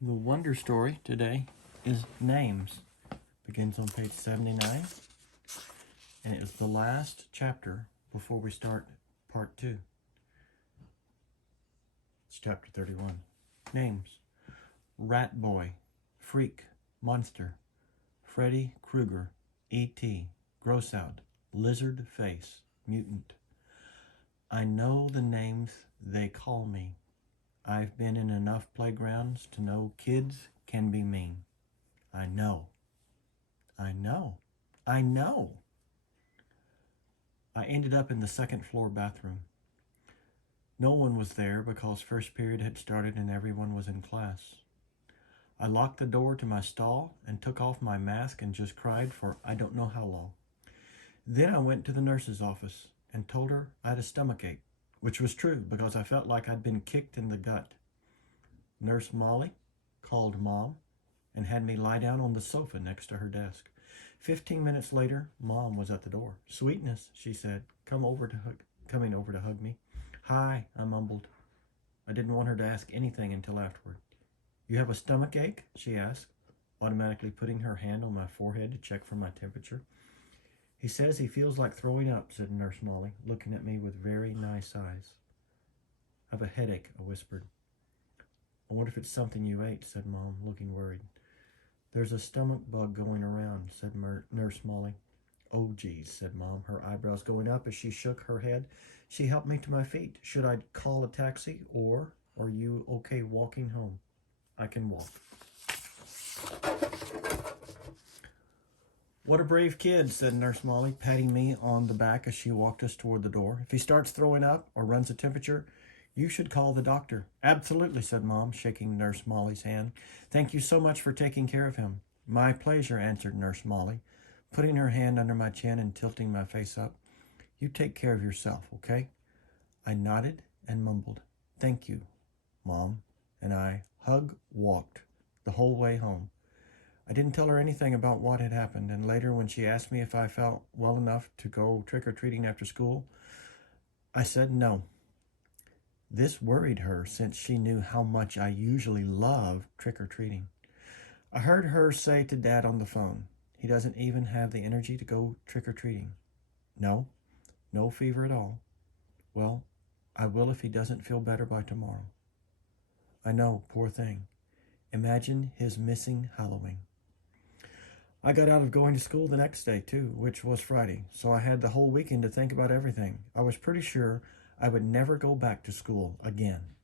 The wonder story today is names. Begins on page 79, and it is the last chapter before we start part 2. It's chapter 31. Names: Rat Boy, Freak, Monster, Freddy Krueger, E.T., Gross Out, Lizard Face, Mutant. I know the names they call me. I've been in enough playgrounds to know kids can be mean. I know. I ended up in the second floor bathroom. No one was there because first period had started and everyone was in class. I locked the door to my stall and took off my mask and just cried for I don't know how long. Then I went to the nurse's office and told her I had a stomachache, which was true because I felt like I'd been kicked in the gut. Nurse Molly called Mom and had me lie down on the sofa next to her desk. 15 minutes later, Mom was at the door. "Sweetness," she said, coming over to hug me. "Hi," I mumbled. I didn't want her to ask anything until afterward. "You have a stomach ache?" she asked, automatically putting her hand on my forehead to check for my temperature. "He says he feels like throwing up," said Nurse Molly, looking at me with very nice eyes. "I have a headache," I whispered. "I wonder if it's something you ate," said Mom, looking worried. "There's a stomach bug going around," said Nurse Molly. "Oh, geez," said Mom, her eyebrows going up as she shook her head. She helped me to my feet. "Should I call a taxi, or are you okay walking home?" "I can walk." "What a brave kid," said Nurse Molly, patting me on the back as she walked us toward the door. "If he starts throwing up or runs a temperature, you should call the doctor." "Absolutely," said Mom, shaking Nurse Molly's hand. "Thank you so much for taking care of him." "My pleasure," answered Nurse Molly, putting her hand under my chin and tilting my face up. "You take care of yourself, okay?" I nodded and mumbled, "Thank you, Mom," and I walked the whole way home. I didn't tell her anything about what had happened, and later when she asked me if I felt well enough to go trick-or-treating after school, I said no. This worried her since she knew how much I usually love trick-or-treating. I heard her say to Dad on the phone, "He doesn't even have the energy to go trick-or-treating." "No, no fever at all." "Well, I will if he doesn't feel better by tomorrow." I know, poor thing. Imagine his missing Halloween. I got out of going to school the next day, too, which was Friday, so I had the whole weekend to think about everything. I was pretty sure I would never go back to school again.